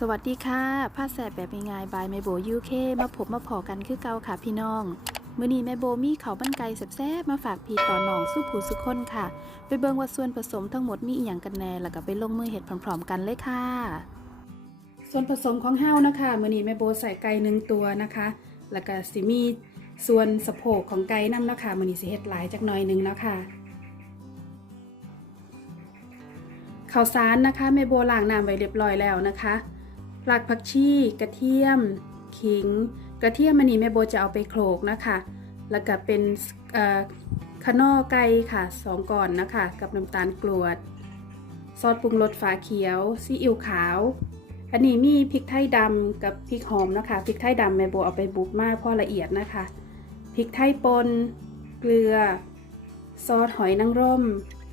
สวัสดีค่ะผ้าแสบแบบง่ายๆบายแม่โบยูเคมาพบมาพอกันคือเก่าค่ะพี่น้องมื้อนี้แม่โบมีเขาบั้นไก่แซ่บๆมาฝากพี่ต่อน้องสู้ผู้สุกคนค่ะ ไปเบิ่งว่าส่วนผสมทั้งหมดมีอีหยังกันแน่แล้วก็ไปลงมือเฮ็ดพร้อม ๆ กันเลยค่ะ ส่วนผสมของเฮานะคะมื้อนี้แม่โบใส่ไก่หนึ่งตัวนะคะ แล้วก็สิมีส่วนสะโพกของไก่นำนะคะมื้อนี้สิเฮ็ดหลายจักหน่อยหนึงนะคะข้าวสารนะคะแม่โบล้างน้ำไว้เรียบร้อยแล้วนะคะ รากผักชีกระเทียม ขิง กระเทียมมันนี้แม่โบจะเอาไปโขลกนะคะ แล้วก็เป็นเอ่อขนอไก่ค่ะสองก่อนนะคะ กับน้ำตาลกรวด ซอสปรุงรสฝาเขียว ซีอิ๊วขาว อันนี้มีพริกไทยดำกับพริกหอมนะคะ พริกไทยดำแม่โบเอาไปบุบมากพอละเอียดนะคะ พริกไทยป่น เกลือ ซอสหอยนางรม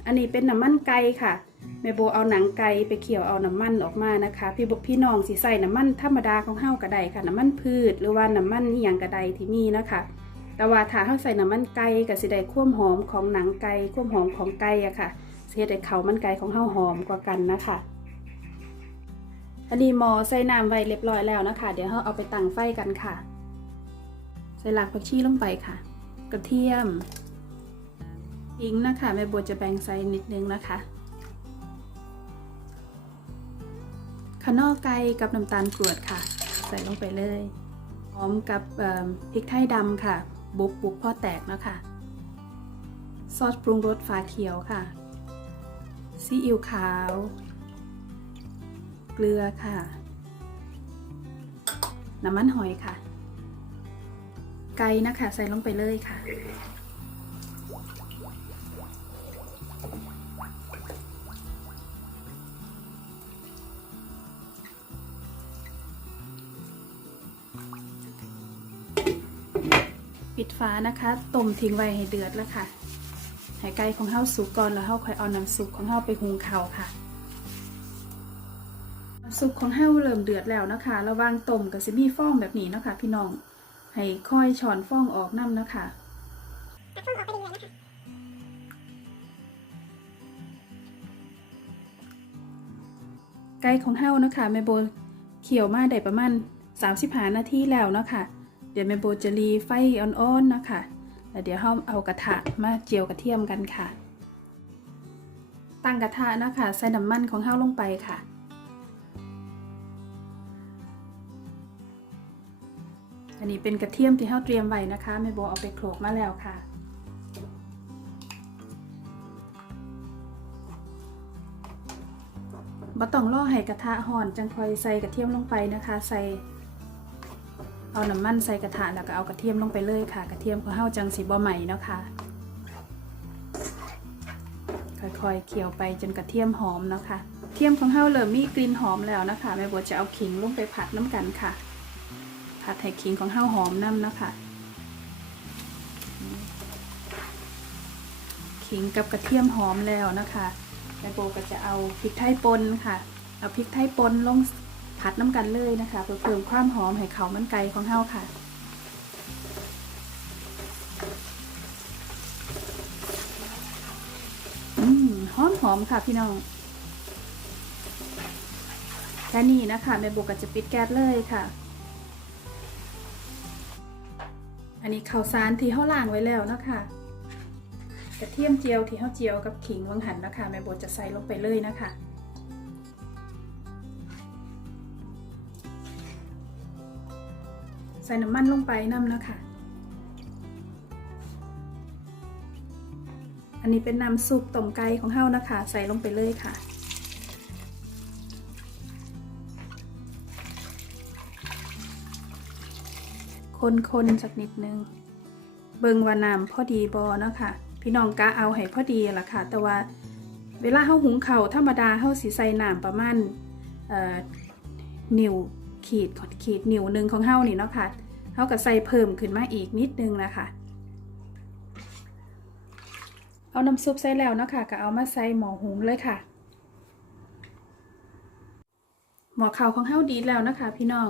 อันนี้เป็นน้ำมันไก่ค่ะ แม่โบเอาหนังไก่ไปเคี่ยวเอาน้ำมันออกมานะคะ พี่บพี่น้องสิใส่น้ำมันธรรมดาของเฮากระไดค่ะน้ำมันพืช หรือว่าน้ำมันอย่างกระไดที่มีนะคะแต่ว่าถ้าเฮาใส่น้ำมันไก่ก็สิได้ควมหอมของหนังไก่ควมหอมของไก่อะค่ะสิเฮ็ดให้เขามันไก่ของเฮาหอมกว่ากันนะคะอันนี้หมอใส่น้ำไว้เรียบร้อยแล้วนะคะ เดี๋ยวเฮาเอาไปตั้งไฟกันค่ะ ใส่หลักผักชีลงไปค่ะ กระเทียมอิงนะคะแม่บัวจะแบ่งใส่นิดนึงนะคะ ขนอไก่กับน้ำตาลกรวดค่ะ ใส่ลงไปเลยพร้อมกับพริกไทยดำค่ะ บุบบุบพอแตกเนาะค่ะ ซอสปรุงรสฝาเขียวค่ะซีอิ๊วขาว เกลือค่ะ น้ำมันหอยค่ะ ไก่นะคะ ใส่ลงไปเลยค่ะ ปิดฝานะคะ ต้มทิ้งไว้ให้เดือดแล้วค่ะให้ไก่ของเฮาสุกก่อนแล้วเฮาค่อยเอาน้ำซุปของเฮาไปหุงเขาค่ะน้ำซุปของเฮาเริ่มเดือดแล้วนะคะ ระว่างต้มก็สิมีฟองแบบนี้นะคะ พี่น้อง ให้ค่อยช้อนฟองออกน้ำนะคะไก่ของเฮานะคะแม่โบเคี่ยวมาได้ประมาณ35นาทีแล้วเนาะคะ เดี๋ยวแม่โบจะรีไฟอ่อนๆนะคะแล้วเดี๋ยวเราเอากระทะมาเจียวกระเทียมกันค่ะ ตั้งกระทะนะคะใส่น้ำมันของเฮาลงไปค่ะ อันนี้เป็นกระเทียมที่เฮาเตรียมไว้นะคะแม่โบเอาไปโขลกมาแล้วค่ะบ่ต้องรอให้กระทะห่อนจังคอยใส่กระเทียมลงไปนะคะ ใส่ เอาน้ำมันใส่กระทะแล้วก็เอากระเทียมลงไปเลยค่ะ กระเทียมของเฮาจังสีบ่ใหม่เนาะค่ะ ค่อยๆเคี่ยวไปจนกระเทียมหอมเนาะค่ะเทียมของเฮาเริ่มมีกลิ่นหอมแล้วนะคะแม่บัวจะเอาขิงลงไปผัดน้ำกันค่ะ ผัดให้ขิงของเฮาหอมน้ำนะคะขิงกับกระเทียมหอมแล้วนะคะแม่โบก็จะเอาพริกไทยป่นค่ะ เอาพริกไทยป่นลง ผัดน้ำกันเลยนะคะ เพื่อเพิ่มความหอมให้เขามันไก่ของเฮาค่ะอืมหอมหอมค่ะพี่น้องแค่นี้นะคะแม่บุกก็จะปิดแก๊สเลยค่ะอันนี้ข้าวสารที่เฮาล้างไว้แล้วนะคะกระเทียมเจียวที่เฮาเจียวกับขิงวังหันนะคะแม่โบจะใส่ลงไปเลยนะคะ ส่น้ำมันลงไปน้ำนะคะ อันนี้เป็นน้ำซุปต้มไก่ของเฮานะคะ ใส่ลงไปเลยค่ะคนๆสักนิดนึง เบิงว่าน้ำพอดีบอนะคะพี่น้องกะเอาให้พอดีละค่ะ แต่ว่าเวลาเฮาหุงเข้าธรรมดาเฮาสิใส่น้ำประมาณนิ้วขีดขีดนิ้วหนึ่งของเฮานี่เนาะค่ะ เฮาก็ใส่เพิ่มขึ้นมาอีกนิดนึงนะคะ เอาน้ำซุปใส่แล้วเนาะค่ะก็เอามาใส่หม้อหุงเลยค่ะ หม้อข้าวของเฮาดีแล้วนะคะ พี่น้อง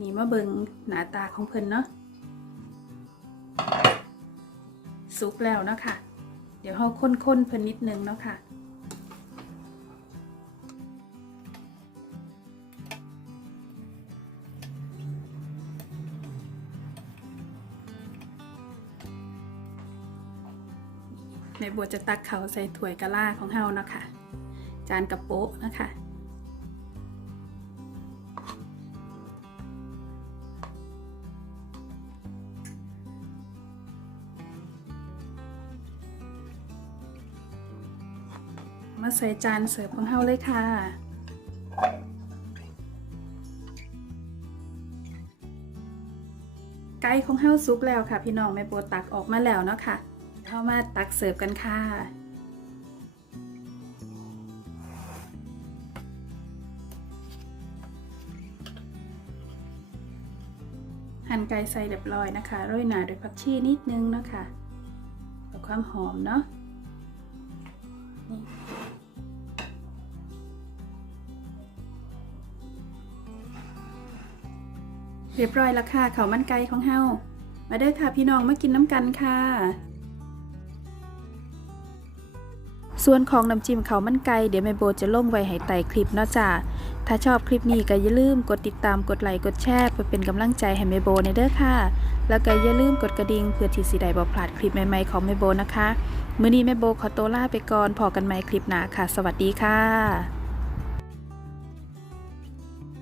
นี่มาเบิงหน้าตาของเพิ่นเนาะสุกแล้วเนาะค่ะ เดี๋ยวเฮาค้นๆเพิ่นนิดนึงเนาะค่ะ แม่บัวจะตักเขาใส่ถ้วยกะลาของเฮานะคะ จานกระโปะนะคะมาใส่จานเสิร์ฟของเฮาเลยค่ะ ไก่ของเฮาซุกแล้วค่ะ พี่น้องแม่โบตักออกมาแล้วเนาะค่ะ เข้ามาตักเสิร์ฟกันค่ะ หั่นไก่ใส่เรียบร้อยนะคะโรยหนาด้วยผักชีนิดนึงเนาะคะเพื่อความหอมเนาะเรียบร้อยแล้วค่ะเขาวมันไก่ของเฮามาเด้อค่ะพี่น้องมากินน้ำกันค่ะ ส่วนของน้ำจิ้มเขามันไก่เดี๋ยวแม่โบจะลงไว้ให้ไต่คลิปเนาะจ้าถ้าชอบคลิปนี้ก็อย่าลืมกดติดตามกดไลค์กดแชร์เพื่อเป็นกำลังใจให้แม่โบในเด้อค่ะ แล้วก็อย่าลืมกดกระดิ่งเพื่อที่สิได้บ่พลาดคลิปใหม่ๆของแม่โบนะคะมื้อนี้แม่โบขอตัวลาไปก่อนพอกันใหม่คลิปหน้าค่ะ สวัสดีค่ะ